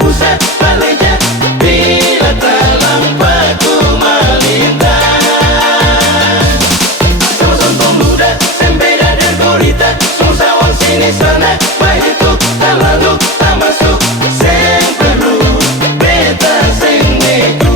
buset baliknya bila terlambat ku melintas. Sama sontong muda, sembeda dan gurita, semua sawang sini sana, baik itu tak lalu tak masuk, sing perlu beta sing neku.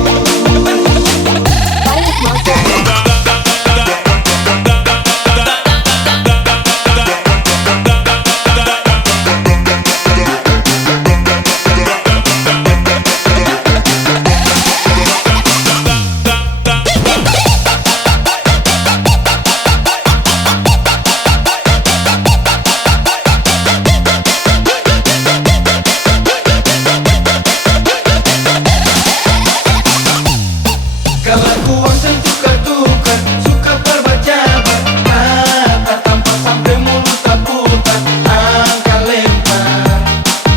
Kelakuan tukar-tukar, suka berbajabat, mata tampak sampai mulut tak putar, angka lempar,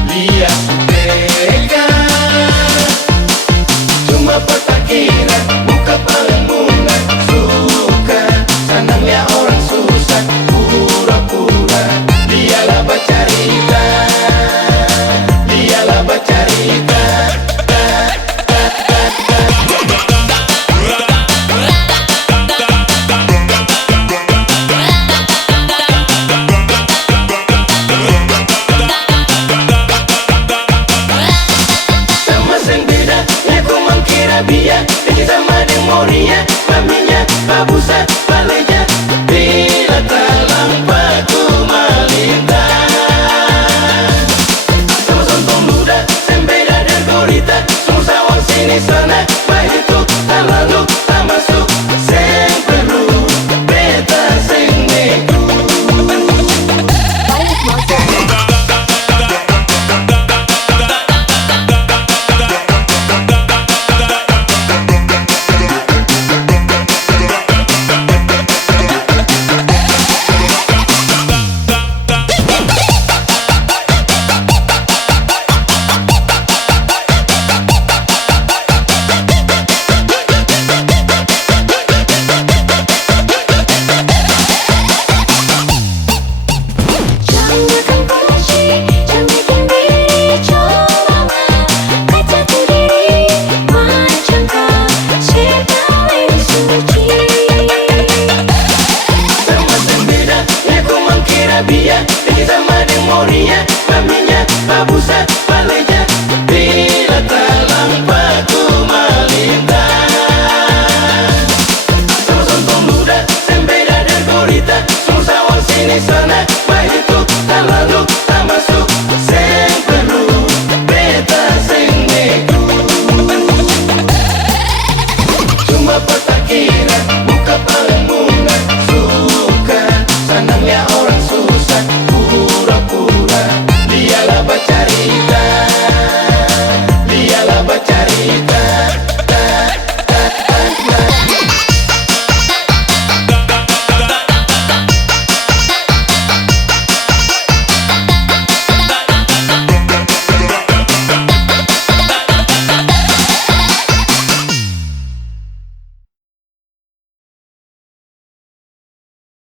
lihat sudeka. Cuma pertakiran, muka paling munah, suka senang lihat orang susah, pura-pura, dialah bercerita, dialah bercerita. Biar bikin sama dengan Moria, maminya babusan baliknya bila terlambat ku melintas. Sama sontong muda, sembeda dan gurita, semua sawang sini sana, baik itu tak lalu tak masuk, sing perlu beta sing neku. Biar bikin sama dengan Moria, maminya babusan baliknya bila terlambat ku melintas. Sama sontong muda, sembeda dan gurita, semua sawang sini sana, baik itu tak lalu tak masuk, sing perlu beta sing neku. Cuma pertakiran, muka paling munah, suka senang lihat orang susah, pura-pura, dialah bercerita, dialah bercerita.